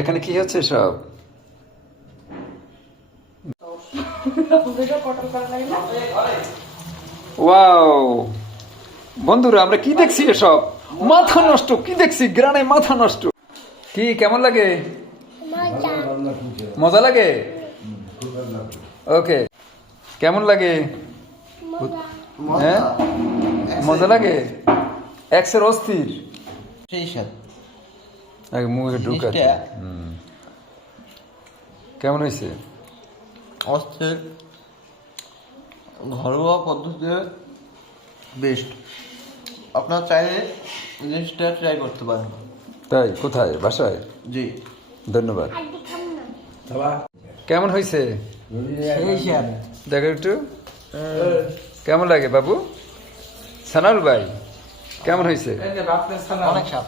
এখানে কি হচ্ছে সব? ওয়াও বন্ধুরা, আমরা কি দেখছি এসব? মাথা নষ্ট! কি দেখছি? গ্রানে মাথা নষ্ট! কি কেমন লাগে? মজা লাগে? ওকে, কেমন লাগে? হ্যাঁ, মজা লাগে? এক্সের অস্থির সেই সাথে মুখে ঢুকাচ্ছে। কেমন হয়েছে? অস্থির, ঘরোয়া পদ্ধতিতে বেস্ট। আপনার চাইলে জিনিসটা ট্রাই করতে পারেন। তাই? কোথায়? বাসায়? জি, ধন্যবাদ। কেমন হয়েছে সেই স্বাদ। দেখো একটু, কেমন লাগে বাবু? সানাউল ভাই, কেমন হয়েছে? অনেক স্বাদ।